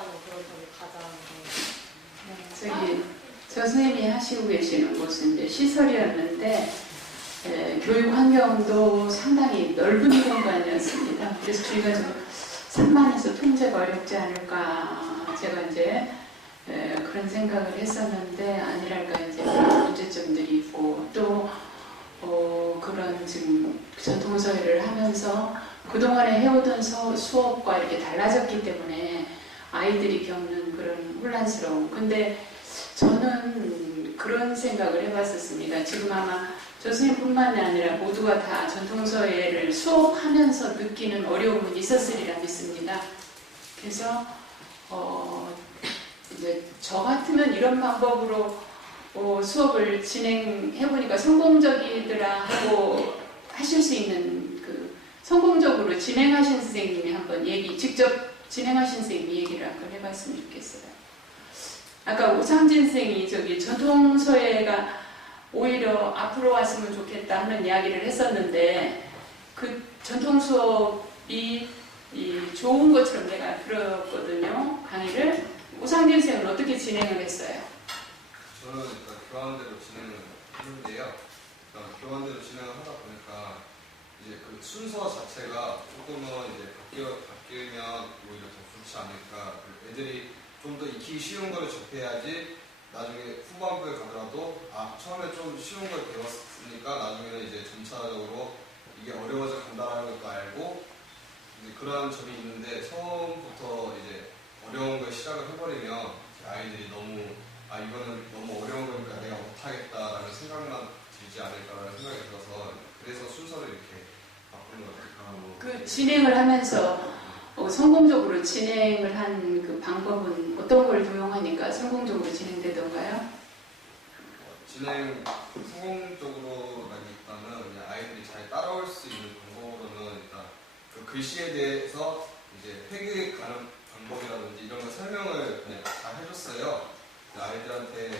어렵다는 그런 점이 가장 저기 저 선생님이 하시고 계시는 곳은 이제 시설이었는데 교육 환경도 상당히 넓은 공간이었습니다. 그래서 저희가 좀 산만해서 통제가 어렵지 않을까 제가 이제 그런 생각을 했었는데 아니랄까 이제 문제점들이 있고 또 그런 지금 전통서예를 하면서 그동안에 해오던 수업과 이렇게 달라졌기 때문에 아이들이 겪는 그런 혼란스러움. 근데 저는 그런 생각을 해봤었습니다. 지금 아마 저 선생님뿐만 아니라 모두가 다 전통서예를 수업하면서 느끼는 어려움은 있었으리라 믿습니다. 그래서 이제 저 같으면 이런 방법으로 수업을 진행해보니까 성공적이더라 하고 하실 수 있는 그 성공적으로 진행하신 선생님이 한번 직접 진행하신 선생님이 얘기를 한번 해봤으면 좋겠어요. 아까 오상진 선생이 저기 전통서예가 오히려 앞으로 왔으면 좋겠다 하는 이야기를 했었는데 그 전통 수업이 좋은 것처럼 내가 들었거든요. 강의를. 오상진 선생은 어떻게 진행을 했어요? 저는 일단 교환대로 진행을 했는데요. 교환대로 진행을 하다 보니까 이제 그 순서 자체가 조금은 이제 바뀌면 오히려 더 좋지 않을까. 애들이 좀 더 익히기 쉬운 걸 접해야지 나중에 후반부에 가더라도 처음에 좀 쉬운 걸 배웠으니까 나중에는 이제 점차적으로 이게 어려워져 간다는 것도 알고 이제 그러한 점이 있는데 처음부터 이제 어려운 걸 시작을 해버리면 아이들이 너무 이거는 너무 어려운 거니까 내가 못하겠다라는 생각만 들지 않을까라는 생각이 들어서 그래서 순서를 이렇게 바꾸는 것 같아요. 그 진행을 하면서 성공적으로 진행을 한 그 방법은 어떤 걸 도용하니까 성공적으로 진행되던가요? 성공적으로라기보다는 그냥 아이들이 잘 따라올 수 있는 방법으로는 일단 그 글씨에 대해서 이제 획일가는 방법이라든지 이런 거 설명을 그냥 잘 해줬어요. 아이들한테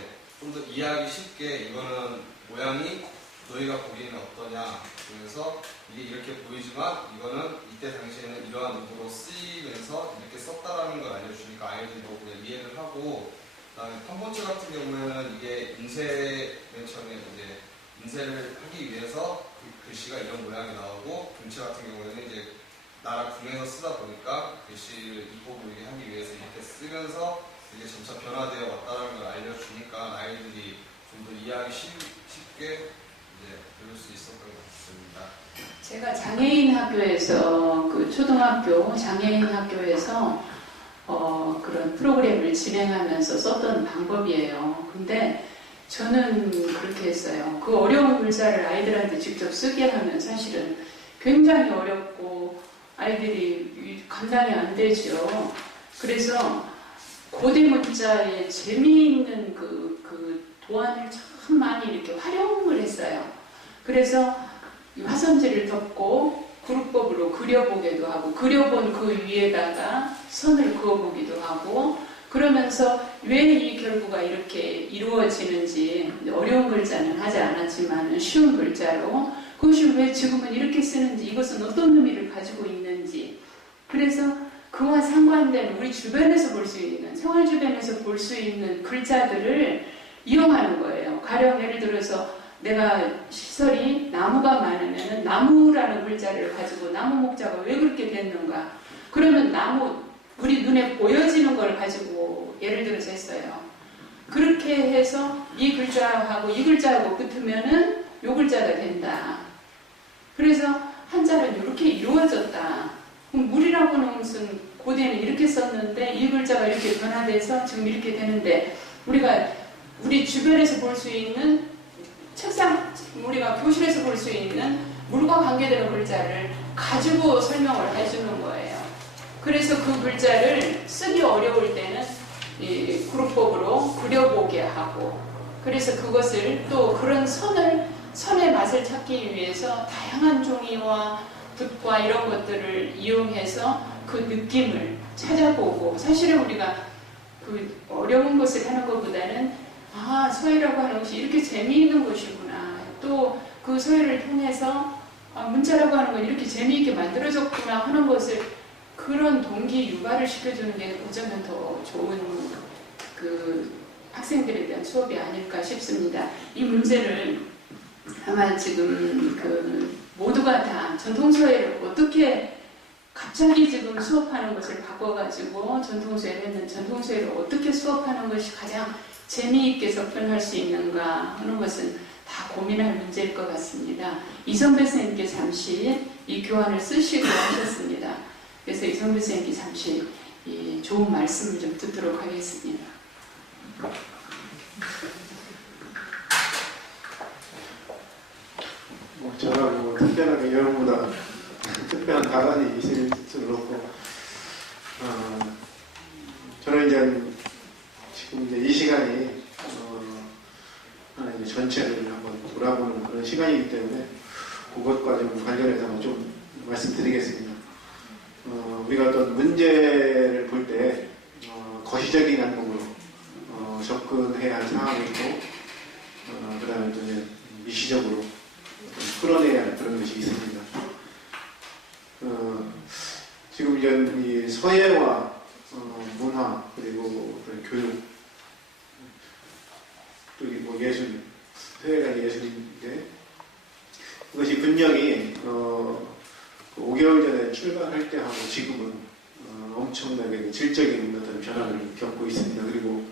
좀 더 이해하기 쉽게 이거는 모양이 너희가 보기에는 어떠냐 그래서 이게 이렇게 보이지만 이거는 이때 당시에는 이러한 의도로 쓰이면서 이렇게 썼다라는 걸 알려주니까 아이들도 그냥 이해를 하고 그다음에 판본체 같은 경우에는 이게 맨 처음에 이제 인쇄를 하기 위해서 그 글씨가 이런 모양이 나오고 금체 같은 경우에는 이제 나라 궁에서 쓰다 보니까 글씨를 이뻐 보이게 하기 위해서 이렇게 쓰면서 이게 점차 변화되어 왔다는 걸 알려주니까 아이들이 좀 더 이해하기 쉽게 배울 수 있었던 것 같습니다. 제가 장애인 학교에서 그 초등학교 장애인 학교에서 그런 프로그램을 진행하면서 썼던 방법이에요. 근데 저는 그렇게 했어요. 그 어려운 글자를 아이들한테 직접 쓰게 하면 사실은 굉장히 어렵고 아이들이 감당이 안 되죠. 그래서 고대 문자에 재미있는 그 도안을 참 많이 이렇게 활용을 했어요. 그래서 화선지를 덮고 그룹법으로 그려보기도 하고 그려본 그 위에다가 선을 그어보기도 하고 그러면서 왜 이 결구가 이렇게 이루어지는지 어려운 글자는 하지 않았지만 쉬운 글자로 그것이 왜 지금은 이렇게 쓰는지 이것은 어떤 의미를 가지고 있는지 그래서 그와 상관된 우리 주변에서 볼 수 있는 생활 주변에서 볼 수 있는 글자들을 이용하는 거예요. 가령 예를 들어서 내가 시설이 나무가 많으면 나무라는 글자를 가지고 나무 목자가 왜 그렇게 됐는가 그러면 나무 우리 눈에 보여지는 걸 가지고 예를 들어서 했어요. 그렇게 해서 이 글자하고 이 글자하고 붙으면은 요 글자가 된다. 그래서 한자는 이렇게 이루어졌다. 그럼 물이라고는 무슨 고대는 이렇게 썼는데 이 글자가 이렇게 변화돼서 지금 이렇게 되는데 우리 주변에서 볼 수 있는 책상 우리가 교실에서 볼 수 있는 물과 관계되는 글자를 가지고 설명을 해주는 거예요. 그래서 그 글자를 쓰기 어려울 때는 이 그룹법으로 그려보게 하고 그래서 그것을 또 그런 선의 맛을 찾기 위해서 다양한 종이와 붓과 이런 것들을 이용해서 그 느낌을 찾아보고 사실은 우리가 그 어려운 것을 하는 것보다는 서예라고 하는 것이 이렇게 재미있는 것이구나. 또 그 서예를 통해서 문자라고 하는 건 이렇게 재미있게 만들어졌구나 하는 것을 그런 동기 유발을 시켜주는 게 어쩌면 더 좋은 그 학생들에 대한 수업이 아닐까 싶습니다. 이 문제를 아마 지금 그 모두가 다 전통서예를 어떻게 갑자기 지금 수업하는 것을 바꿔가지고 전통서예를 했는 전통서예를 어떻게 수업하는 것이 가장 재미있게 접근할 수 있는가 하는 것은 다 고민할 문제일 것 같습니다. 이선배 선생님께 잠시 이 교환을 쓰시고 하셨습니다. 그래서 이선배 선생님께 잠시 이 좋은 말씀을 좀 듣도록 하겠습니다. 제가 뭐 특별하게 여러분보다 특별한 답안이 있을 수는 없고, 저는 이제 지금 이제 이 시간이 하나 이제 전체를 한번 돌아보는 그런 시간이기 때문에 그것과 좀 관련해서 좀 말씀드리겠습니다. 우리가 어떤 문제를 볼 때 거시적인 안목으로 접근해야 할 상황이 있고, 그 다음에 또 이제 미시적으로 풀어내야 할 그런 것이 있습니다. 지금 이제 이 서예와 문화 그리고 교육 그리고 예술, 서예가 예술인데 그것이 분명히 5개월 전에 출발할 때하고 지금은 엄청나게 질적인 어떤 변화를 겪고 있습니다. 그리고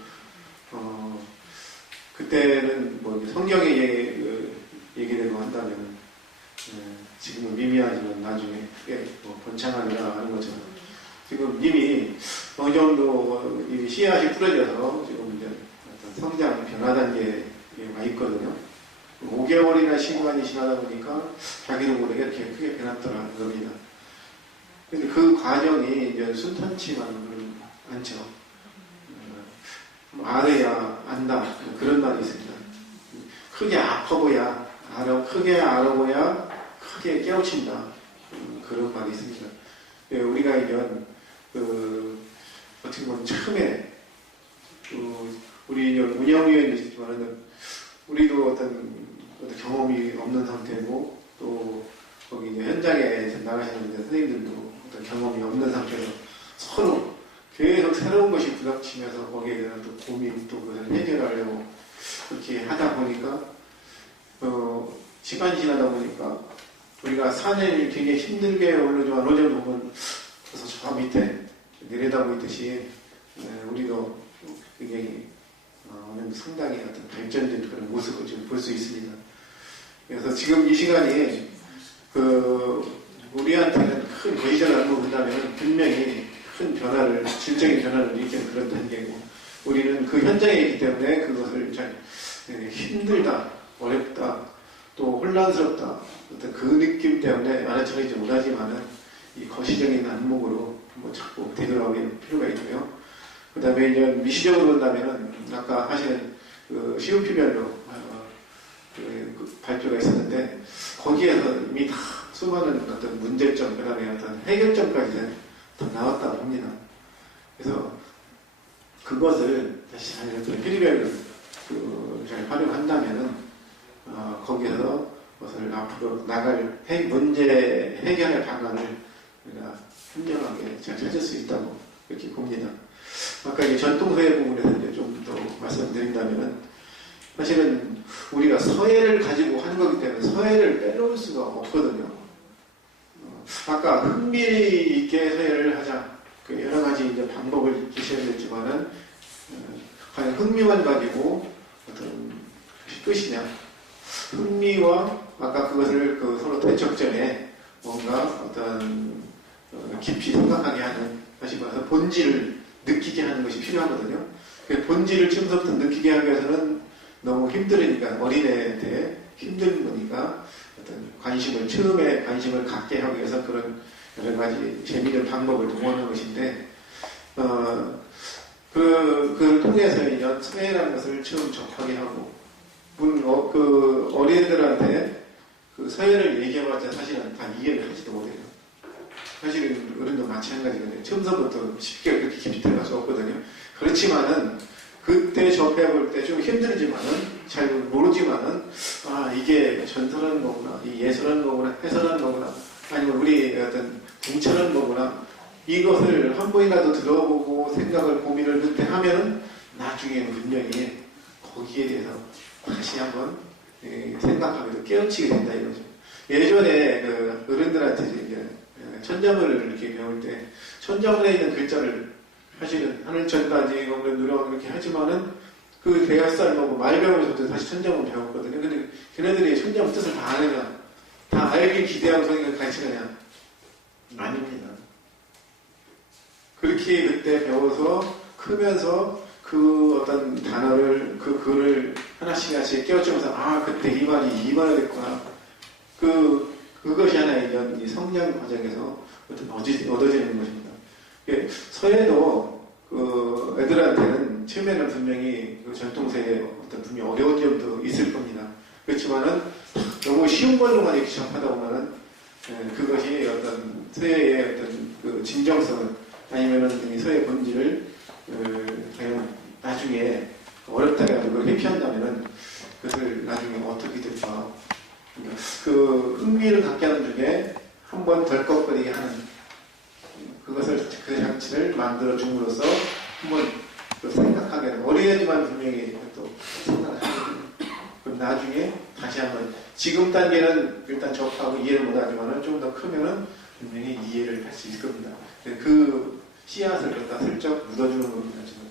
그때는 뭐 성경의 얘기라고 한다면 지금은 미미하지만 나중에 꽤 번창하리라 하는 것처럼 지금 이미 어느 정도 이미 씨앗이 뿌려져서 지금 이제 어떤 성장 변화 단계에 와 있거든요. 5개월이나 시간이 지나다 보니까 자기도 모르게 이렇게 크게 변했더라는 겁니다. 근데 그 과정이 이제 순탄치만은 않죠. 알아야 안다 그런 말이 있습니다. 크게 아파보야 크게 알아보야 크게 깨우친다. 그런 말이 있습니다. 우리가 이런 어떻게 보면 처음에 우리 운영위원이지만은 우리도 어떤 경험이 없는 상태고 또 거기 이제 현장에 나가시는 선생님들도 어떤 경험이 없는 상태에서 서로 계속 새로운 것이 부닥치면서 거기에 대한 또 고민 또 그것을 해결하려고 그렇게 하다 보니까 시간이 지나다 보니까 우리가 산을 굉장히 힘들게 오르지만 어제 보면 그래서 저 밑에 내려다보듯이 우리도 굉장히 상당히 어떤 발전된 그런 모습을 좀 볼 수 있습니다. 그래서 지금 이 시간이 우리한테는 큰 거시적을 안고 본다면 분명히 큰 변화를 질적인 변화를 일으키는 그런 단계고 우리는 그 현장에 있기 때문에 그것을 잘 힘들다, 어렵다, 또 혼란스럽다 어떤 그 느낌 때문에 알아차리지 못하지만은 이 거시적인 안목으로 뭐 자꾸 되돌아오길 필요가 있고요. 그 다음에 이제 미시적으로 본다면은 아까 하시는 CUP별로 그 발표가 있었는데 거기에서 이미 다 수많은 어떤 문제점, 그 다음에 어떤 해결점까지 다 나왔다고 합니다. 그래서 그것을 다시 잘 피드백을 잘 활용한다면은 거기에서 그것을 앞으로 나갈 문제 해결의 방안을 우리가 현명하게 잘 찾을 수 있다고 이렇게 봅니다. 아까 이제 전통서예 부분에서 이제 좀 더 말씀드린다면은 사실은 우리가 서예를 가지고 하는 거기 때문에 서예를 빼놓을 수가 없거든요. 아까 흥미있게 서예를 하자. 그 여러 가지 이제 방법을 제시해드렸지만은 과연 흥미만 가지고 어떤 끝이냐? 흥미와 아까 그것을 서로 대척점에 뭔가 어떤 깊이 생각하게 하는 다시 말해서 본질을 느끼게 하는 것이 필요하거든요. 그 본질을 처음부터 느끼게 하기 위해서는 너무 힘들으니까 어린애에 대해 힘든 거니까 어떤 처음에 관심을 갖게 하기 위해서 그런 여러 가지 재미있는 방법을 동원하는 것인데 그 통해서 이제 서예라는 것을 처음 접하게 하고 그 어린애들한테 그 서예를 얘기해봤자 사실은 다 이해를 하지도 못해요. 사실은 어른도 마찬가지거든요. 처음부터 쉽게 그렇게 깊이 들어갈 수 없거든요. 그렇지만은 그때 접해볼 때 좀 힘들지만은 잘 모르지만은 이게 전설하는 거구나, 이 예술하는 거구나, 해설하는 거구나, 아니면 우리 어떤 동철하는 거구나 이것을 한 번이라도 들어보고 생각을 고민을 그때 하면은 나중에는 분명히 거기에 대해서 다시 한번 생각하게 깨우치게 된다 이거죠. 예전에 그 어른들한테 이제 천자문을 이렇게 배울 때 천자문에 있는 글자를 사실은 하늘천까지 누령 이렇게 하지만은 그 대학살 보고 말 배우면서도 다시 천자문 배웠거든요. 근데 걔네들이 천자문 뜻을 다 아느냐, 다 알길 기대하고 성인을 가르치느냐? 아닙니다. 그렇게 그때 배워서 크면서 그 어떤 단어를, 그 글을 하나씩 깨우치면서, 아, 그때 이 말이 이 말이었구나. 그것이 하나의 이런 성장 과정에서 어떤 얻어지는 것입니다. 서예도 그 애들한테는 처음에는 분명히 그 전통세에 어떤 분명히 어려운 점도 있을 겁니다. 그렇지만은 너무 쉬운 걸로만 이렇게 접하다 보면은 그것이 어떤 서예의 어떤 그 진정성을 아니면은 이 서예 본질을 과연 나중에 어렵다고 해도 그걸 회피한다면은 그것을 나중에 어떻게 될까. 그 흥미를 갖게 하는 중에 한번 덜컥거리게 하는 그것을 그 장치를 만들어 줌으로써 한번 생각하게 하는 어린애지만 분명히 또 생각을 하게 그럼 나중에 다시 한번 지금 단계는 일단 접하고 이해를 못하지만은 좀 더 크면은 분명히 이해를 할 수 있을 겁니다. 그 씨앗을 갖다 슬쩍 묻어주는 겁니다. 지금.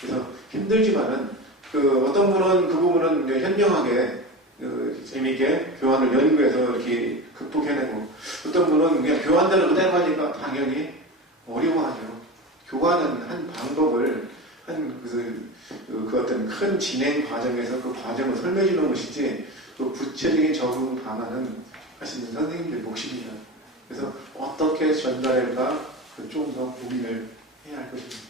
그래서 힘들지만은 그 어떤 분은 그 부분은 현명하게 재미있게 교환을 연구해서 이렇게 극복해내고 어떤 분은 그냥 교환대로 그대로 하니까 당연히 어려워하죠. 교환은 한 방법을 그 어떤 큰 진행 과정에서 그 과정을 설명해 주는 것이지 그 구체적인 적응 방안은 하시는 선생님들 몫입니다. 그래서 어떻게 전달할까 좀 더 고민을 해야 할 것입니다.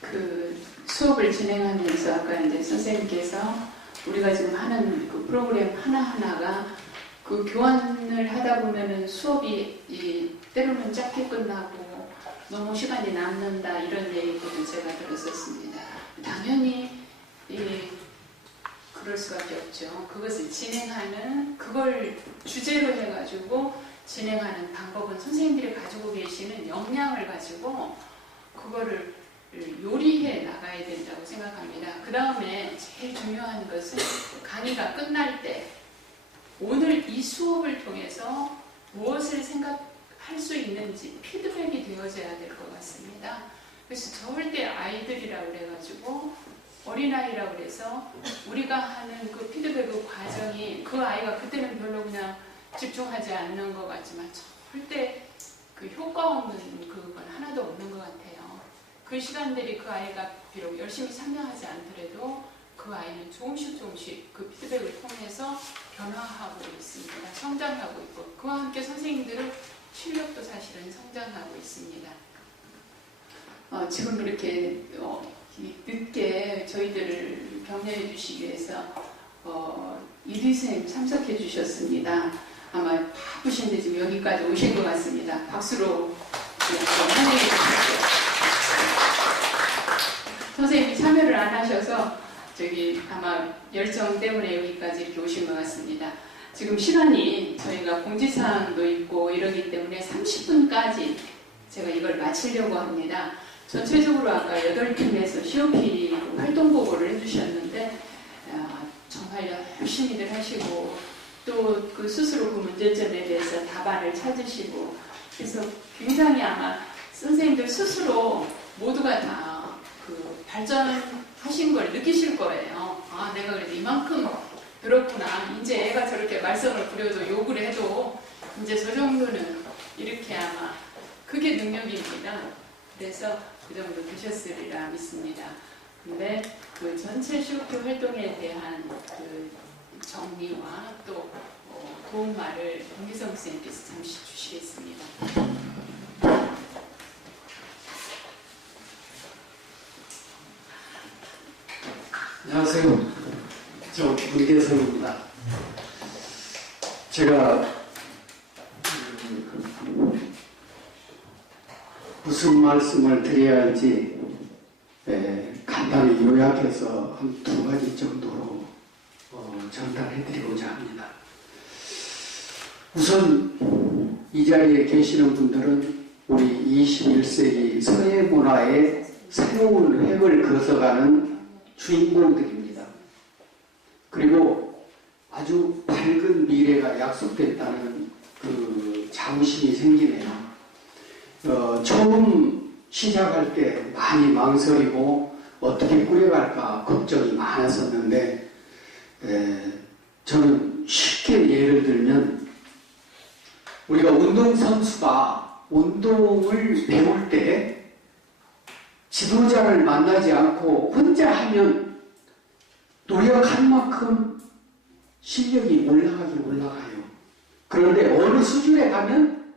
그 수업을 진행하면서 아까 이제 선생님께서 우리가 지금 하는 그 프로그램 하나하나가 그 교환을 하다 보면은 수업이 때로는 짧게 끝나고 너무 시간이 남는다 이런 얘기도 제가 들었었습니다. 당연히 그럴 수밖에 없죠. 그것을 진행하는 그걸 주제로 해가지고 진행하는 방법은 선생님들이 가지고 계시는 역량을 가지고 그거를 요리해 나가야 된다고 생각합니다. 그 다음에 제일 중요한 것은 강의가 끝날 때 오늘 이 수업을 통해서 무엇을 생각할 수 있는지 피드백이 되어져야 될 것 같습니다. 그래서 절대 아이들이라고 그래가지고 어린아이라고 그래서 우리가 하는 그 피드백 그 과정이 그 아이가 그때는 별로 그냥 집중하지 않는 것 같지만 절대 그 효과 없는 그건 하나도 없는 것 같아요. 그 시간들이 그 아이가 비록 열심히 참여하지 않더라도 그 아이는 조금씩 그 피드백을 통해서 변화하고 있습니다. 성장하고 있고 그와 함께 선생님들은 실력도 사실은 성장하고 있습니다. 지금 이렇게 늦게 저희들을 격려해 주시기 위해서 이두희 선생님 참석해 주셨습니다. 아마 바쁘신데 지금 여기까지 오신 것 같습니다. 박수로 환영해 주십시오. 선생님이 참여를 안 하셔서 아마 열정 때문에 여기까지 이렇게 오신 것 같습니다. 지금 시간이 저희가 공지사항도 있고 이러기 때문에 30분까지 제가 이걸 마치려고 합니다. 전체적으로 아까 8팀에서 COP 활동보고를 해주셨는데 정말 열심히들 하시고 또 그 스스로 그 문제점에 대해서 답안을 찾으시고 그래서 굉장히 아마 선생님들 스스로 모두가 다 그 발전하신 걸 느끼실 거예요. 아, 내가 그래도 이만큼 들었구나. 이제 애가 저렇게 말썽을 부려도 욕을 해도 이제 저 정도는 이렇게 아마 그게 능력입니다. 그래서 그 정도 되셨으리라 믿습니다. 근데 그 전체 COP 활동에 대한 그 정리와 또 도움말을 공기성 선생님께서 잠시 주시겠습니다. 안녕하세요. 저 문계성입니다. 제가 무슨 말씀을 드려야 할지 간단히 요약해서 한 2가지 정도로 전달해드리고자 합니다. 우선 이 자리에 계시는 분들은 우리 21세기 서예 문화의 새로운 획을 그어가는 주인공들입니다. 그리고 아주 밝은 미래가 약속됐다는 그 자부심이 생기네요. 처음 시작할 때 많이 망설이고 어떻게 꾸려갈까 걱정이 많았었는데 저는 쉽게 예를 들면 우리가 운동선수가 운동을 배울 때 지도자를 만나지 않고 혼자 하면 노력한 만큼 실력이 올라가긴 올라가요. 그런데 어느 수준에 가면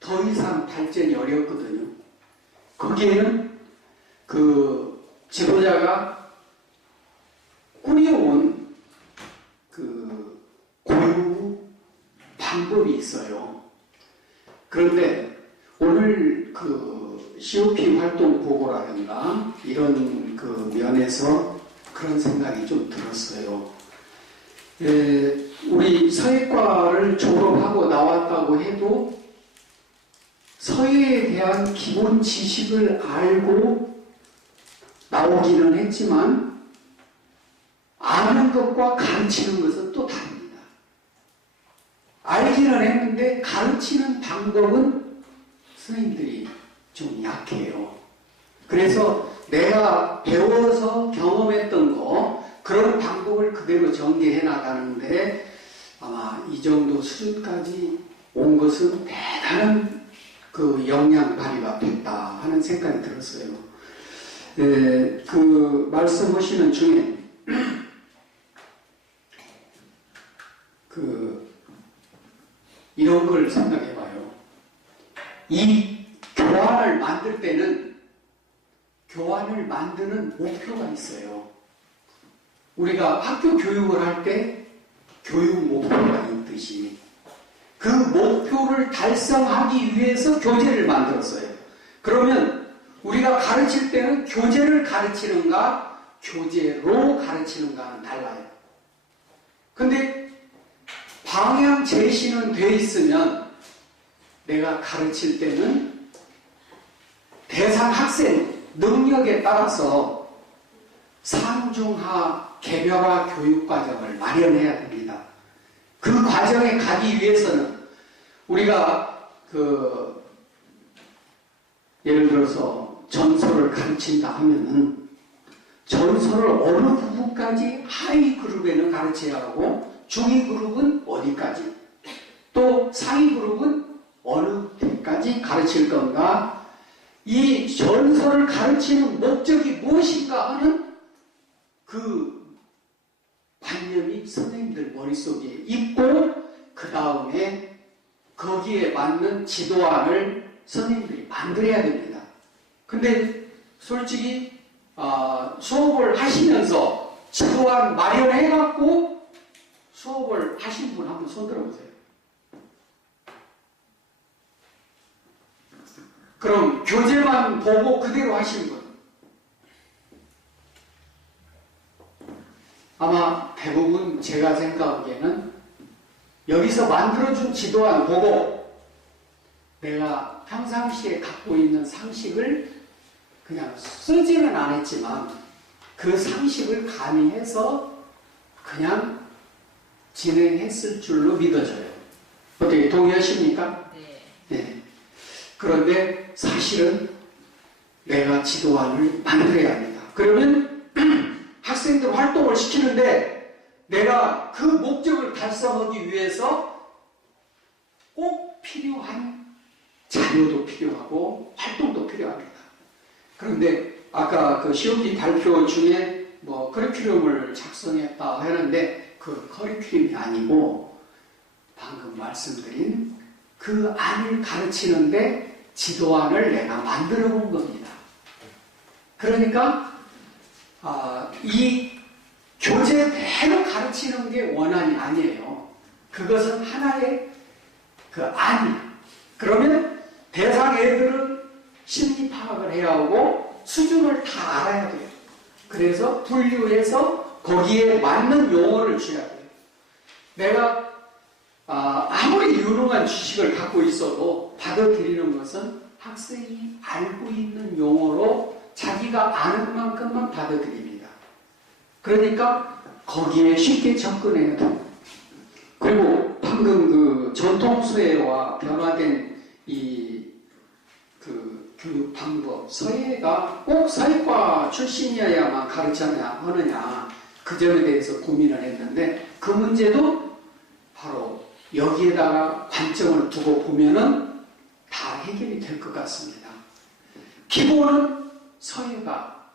더 이상 발전이 어렵거든요. 거기에는 그 지도자가 꾸려온 그 교육 방법이 있어요. 그런데 오늘 그 COP 활동 보고라든가 이런 그 면에서 그런 생각이 좀 들었어요. 우리 서예과를 졸업하고 나왔다고 해도 서예에 대한 기본 지식을 알고 나오기는 했지만 아는 것과 가르치는 것은 또 다릅니다. 알기는 했는데 가르치는 방법은 선생님들이 좀 약해요. 그래서 내가 배워서 경험했던 거 그런 방법을 그대로 전개해 나가는데 아마 이 정도 수준까지 온 것은 대단한 그 역량 발휘가 됐다 하는 생각이 들었어요. 그 말씀하시는 중에 이런 걸 생각해 봐요. 이 교환을 만들 때는 교환을 만드는 목표가 있어요. 우리가 학교 교육을 할 때 교육 목표가 있듯이 그 목표를 달성하기 위해서 교재를 만들었어요. 그러면 우리가 가르칠 때는 교재를 가르치는가 교재로 가르치는가는 달라요. 근데 방향 제시는 돼 있으면 내가 가르칠 때는 대상 학생 능력에 따라서 상중하 개별화 교육 과정을 마련해야 됩니다. 그 과정에 가기 위해서는 우리가 예를 들어서 전설을 가르친다 하면은 전설을 어느 부분까지 하위 그룹에는 가르쳐야 하고 중위 그룹은 어디까지 또 상위 그룹은 어느 때까지 가르칠 건가 이 전설을 가르치는 목적이 무엇인가 하는 그 관념이 선생님들 머릿속에 있고 그 다음에 거기에 맞는 지도안을 선생님들이 만들어야 됩니다. 근데 솔직히 수업을 하시면서 지도안 마련해갖고 수업을 하신 분 한번 손 들어보세요. 그럼 교재만 보고 그대로 하신 분 아마 대부분 제가 생각하기에는 여기서 만들어준 지도안 보고 내가 평상시에 갖고 있는 상식을 그냥 쓰지는 않았지만 그 상식을 가미해서 그냥 진행했을 줄로 믿어져요. 어떻게 동의하십니까? 네. 그런데 사실은 내가 지도안을 만들어야 합니다. 그러면 학생들 활동을 시키는데 내가 그 목적을 달성하기 위해서 꼭 필요한 자료도 필요하고 활동도 필요합니다. 그런데 아까 그 COP 발표 중에 뭐 커리큘럼을 작성했다 하는데 그 커리큘럼이 아니고 방금 말씀드린 그 안을 가르치는데 지도안을 내가 만들어 본 겁니다. 그러니까 이 교재대로 가르치는 게 원안이 아니에요. 그것은 하나의 그 안이. 그러면 대상 애들은 심리 파악을 해야 하고 수준을 다 알아야 돼요. 그래서 분류해서 거기에 맞는 용어를 줘야 돼요. 내가 아무리 유능한 지식을 갖고 있어도 받아들이는 것은 학생이 알고 있는 용어로 자기가 아는 만큼만 받아들입니다. 그러니까 거기에 쉽게 접근해야 돼요. 그리고 방금 그 전통서예와 변화된 그 교육 방법, 서예가 꼭 서예과 출신이어야만 가르쳐야 하느냐, 그 점에 대해서 고민을 했는데, 그 문제도 바로 여기에다가 관점을 두고 보면은 다 해결이 될 것 같습니다. 기본은 서예가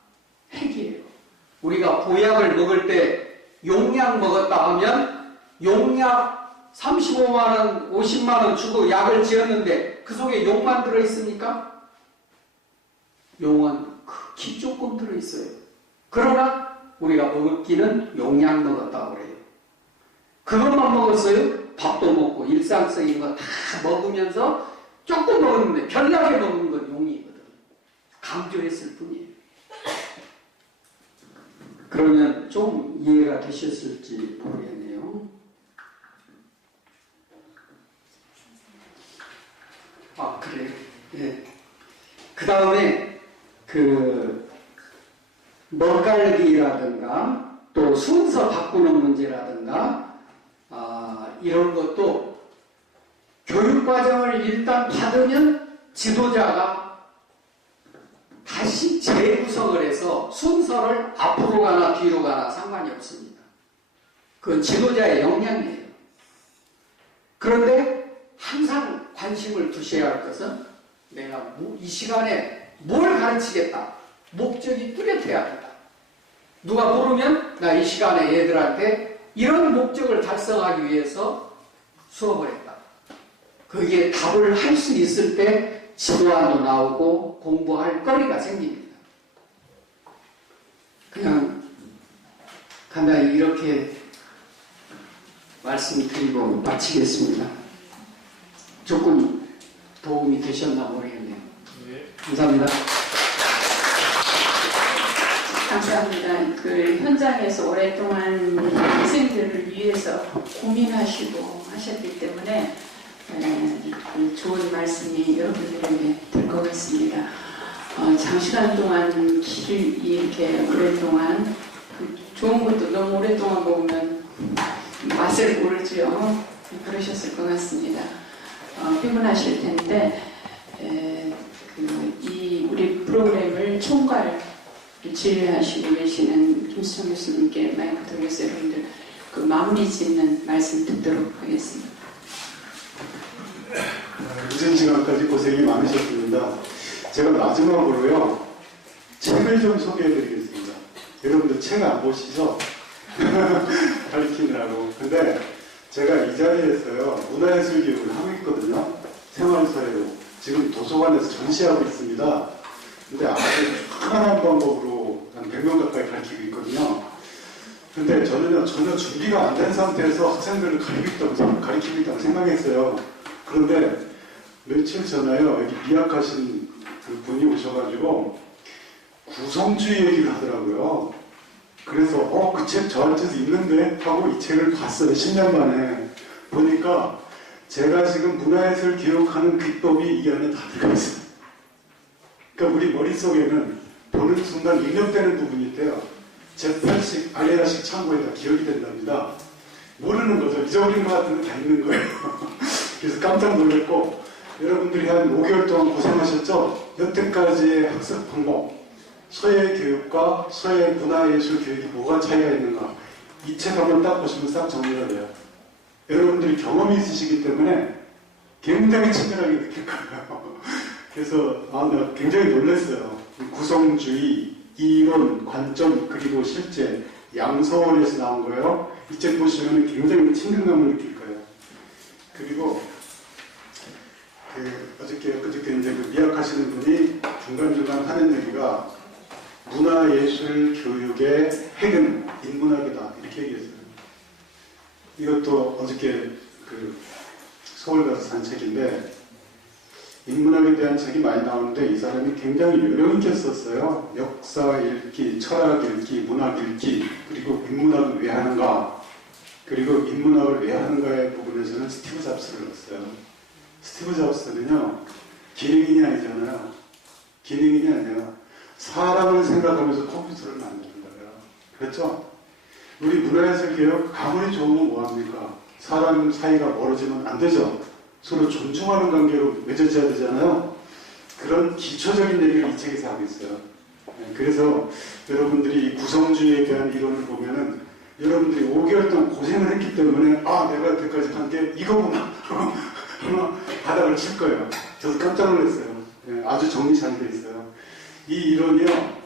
핵이에요. 우리가 보약을 먹을 때 용약 먹었다 하면 용약 35만원, 50만원 주고 약을 지었는데 그 속에 용만 들어있습니까? 용은 극히 조금 들어있어요. 그러나 우리가 먹기는 용약 먹었다고 그래요. 그것만 먹었어요? 밥도 먹고 일상적인 거 다 먹으면서 조금 먹었는데 별나게 먹은 건 용이거든. 강조했을 뿐이에요. 그러면 좀 이해가 되셨을지 모르겠네요. 그래요? 네. 그 다음에 먹갈기라든가 또 순서 바꾸는 문제라든가 이런 것도 교육과정을 일단 받으면 지도자가 다시 재구성을 해서 순서를 앞으로 가나 뒤로 가나 상관이 없습니다. 그건 지도자의 역량이에요. 그런데 항상 관심을 두셔야 할 것은 내가 이 시간에 뭘 가르치겠다. 목적이 뚜렷해야 한다. 누가 물으면 나 이 시간에 얘들한테 이런 목적을 달성하기 위해서 수업을 했다. 거기에 답을 할 수 있을 때 지도안도 나오고 공부할 거리가 생깁니다. 그냥 간단히 이렇게 말씀드리고 마치겠습니다. 조금 도움이 되셨나 모르겠네요. 네. 감사합니다. 감사합니다. 그 현장에서 오랫동안 학생들을 위해서 고민하시고 하셨기 때문에 좋은 말씀이 여러분들에게 될 것 같습니다. 장시간 동안 길을 이렇게 오랫동안 좋은 것도 너무 오랫동안 먹으면 맛을 모르죠. 그러셨을 것 같습니다. 피곤하실 텐데 이 우리 프로그램을 총괄 지휘하시고 계시는 김수정 교수님께 마이크 드리겠어요. 여러분들 그 마무리 짓는 말씀 듣도록 하겠습니다. 늦은 시간까지 고생이 많으셨습니다. 제가 마지막으로요 책을 좀 소개해드리겠습니다. 여러분들 책 안 보시죠? 가르치느라고. 근데 제가 이 자리에서요 문화예술 교육을 하고 있거든요. 생활사회로 지금 도서관에서 전시하고 있습니다. 근데 아주 편안한 방법으로 한 100명 가까이 가르치고 있거든요. 근데 저는요 전혀 준비가 안 된 상태에서 학생들을 가르치고 있다고 생각했어요. 그런데 며칠 전에요 여기 미약하신 그 분이 오셔가지고 구성주의 얘기를 하더라고요. 그래서 그 책 저한테도 있는데 하고 이 책을 봤어요. 10년 만에 보니까 제가 지금 문화예술 교육하는 비법이 이 안에 다 들어있어요. 그러니까 우리 머릿속에는 보는 순간 입력되는 부분이 있대요. 제8식 아레아식 창고에 다 기억이 된답니다. 모르는 거죠. 잊어버린 것 같은데 다 있는 거예요. 그래서 깜짝 놀랐고 여러분들이 한 5개월 동안 고생하셨죠? 여태까지의 학습 방법 서예 교육과 서예 문화예술 교육이 뭐가 차이가 있는가 이 책 한번 딱 보시면 싹 정리가 돼요. 여러분들이 경험이 있으시기 때문에 굉장히 친절하게 느낄 거예요. 그래서 내가 굉장히 놀랐어요. 구성주의, 이론, 관점, 그리고 실제 양서원에서 나온 거예요. 이 책 보시면 굉장히 친근감을 느낄 거예요. 그리고 어저께 이제 미약하시는 분이 중간중간 하는 얘기가 문화예술 교육의 핵은 인문학이다 이렇게 얘기했어요. 이것도 어저께 서울 가서 산 책인데 인문학에 대한 책이 많이 나오는데 이 사람이 굉장히 여러 읽기 썼어요. 역사 읽기, 철학 읽기, 문학 읽기, 그리고 인문학을 왜 하는가, 그리고 인문학을 왜 하는가의 부분에서는 스티브 잡스를 넣었어요. 스티브 잡스는요, 기능인이 아니잖아요. 기능인이 아니라 사람을 생각하면서 컴퓨터를 만드는 거예요. 그렇죠? 우리 문화예술개혁 아무리 좋으면 뭐합니까? 사람 사이가 멀어지면 안 되죠. 서로 존중하는 관계로 맺어져야 되잖아요. 그런 기초적인 얘기를 이 책에서 하고 있어요. 그래서 여러분들이 이 구성주의에 대한 이론을 보면은 여러분들이 5개월 동안 고생을 했기 때문에 아 내가 여태까지 한 게 이거구나 아마 바닥을 칠 거예요. 저도 깜짝 놀랐어요. 아주 정리 잘 돼 있어요. 이 이론이요.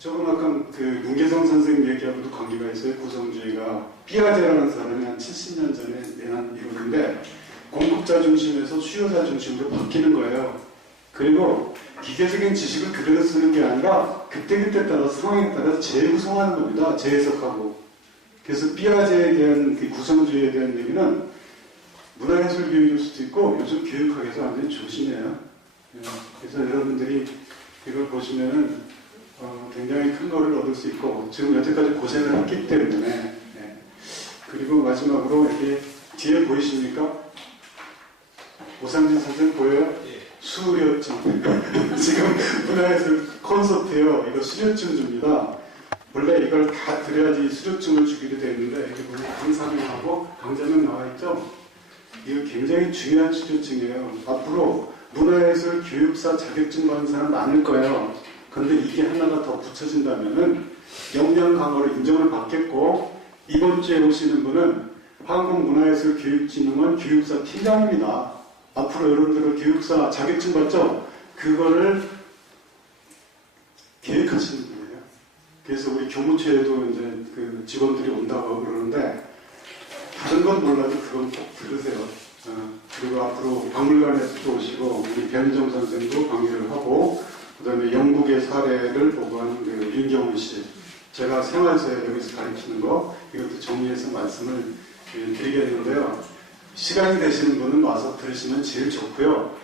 조금 아까 그 문계성 선생님 얘기하고도 관계가 있어요. 구성주의가 피아제라는 사람이 한 70년 전에 내한 이론인데 공급자 중심에서 수요자 중심으로 바뀌는 거예요. 그리고 기계적인 지식을 그대로 쓰는 게 아니라 그때그때 따라 상황에 따라 재구성하는 겁니다. 재해석하고. 그래서 피아제에 대한 그 구성주의에 대한 얘기는 문화예술 교육일 수도 있고 요즘 교육학에서 완전히 조심해요. 그래서 여러분들이 이걸 보시면은 굉장히 큰 거를 얻을 수 있고 지금 여태까지 고생을 했기 때문에 그리고 마지막으로 이렇게 뒤에 보이십니까? 오상진 선생님 보여요? 수료증. 지금 문화예술 콘서트요. 이거 수료증 줍니다. 원래 이걸 다 드려야지 수료증을 주기로 되어 있는데 여기 보면 강사명하고 강좌명 나와 있죠? 이거 굉장히 중요한 수료증이에요. 앞으로 문화예술 교육사 자격증 받는 사람 많을 거예요. 그런데 이게 하나가 더 붙여진다면은 역량 강화로 인정을 받겠고 이번 주에 오시는 분은 한국문화예술교육진흥원 교육사 팀장입니다. 앞으로 여러분들은 교육사 자격증 받죠? 그거를 계획하시는 분이에요. 그래서 우리 교무처에도 이제 그 직원들이 온다고 그러는데 다른 건 몰라도 그건 꼭 들으세요. 그리고 앞으로 박물관에서도 오시고 우리 변희정 선생도 강의를 하고 그 다음에 영국의 사례를 보고한 그 윤경훈 씨 제가 생활서에 여기서 가르치는 거 이것도 정리해서 말씀을 드리겠는데요. 시간이 되시는 분은 와서 들으시면 제일 좋고요.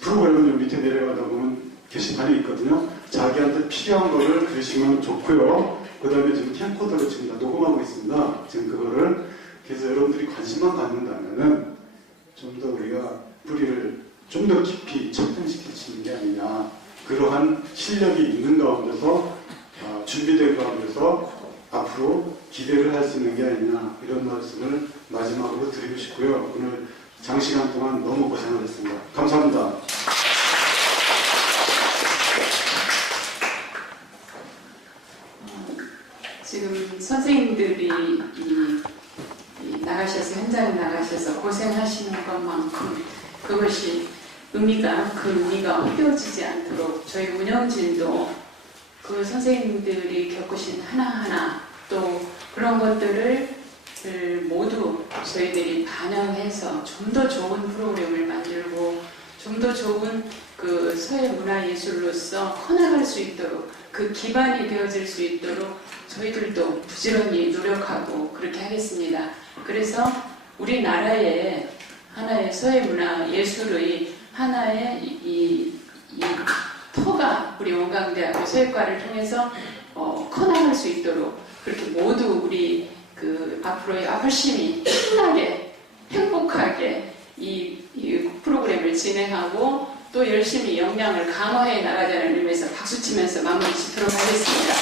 프로그램을 밑에 내려가다 보면 게시판이 있거든요. 자기한테 필요한 거를 들으시면 좋고요. 그 다음에 지금 캠코더로 지금 다 녹음하고 있습니다. 지금 그거를. 그래서 여러분들이 관심만 갖는다면은 좀 더 우리가 뿌리를 좀 더 깊이 착분시키시는 게 아니냐. 그러한 실력이 있는 가운데서 준비된 가운데서 앞으로 기대를 할 수 있는 게 아니냐 이런 말씀을 마지막으로 드리고 싶고요. 오늘 장시간 동안 너무 고생하셨습니다. 감사합니다. 지금 선생님들이 나가셔서 현장에 나가셔서 고생하시는 것만큼 그것이 그 의미가 헛되어지지 않도록 저희 운영진도 그 선생님들이 겪으신 하나하나 또 그런 것들을 모두 저희들이 반영해서 좀 더 좋은 프로그램을 만들고 좀 더 좋은 그 서예 문화예술로서 커나갈 수 있도록 그 기반이 되어질 수 있도록 저희들도 부지런히 노력하고 그렇게 하겠습니다. 그래서 우리나라의 하나의 서예 문화예술의 하나의 이 터가 우리 원광대학교 서예과를 통해서 커나갈 수 있도록 그렇게 모두 우리 그 앞으로 열심히 신나게 행복하게 이 프로그램을 진행하고 또 열심히 역량을 강화해 나가자는 의미에서 박수치면서 마무리 짓도록 하겠습니다.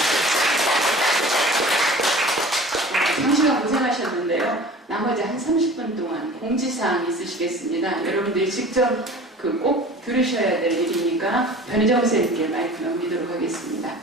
장시간 고생하셨는데요. 나머지 한 30분 동안 공지사항 있으시겠습니다. 여러분들이 직접 꼭 들으셔야 될 일이니까 변희정 선생님께 마이크 넘기도록 하겠습니다.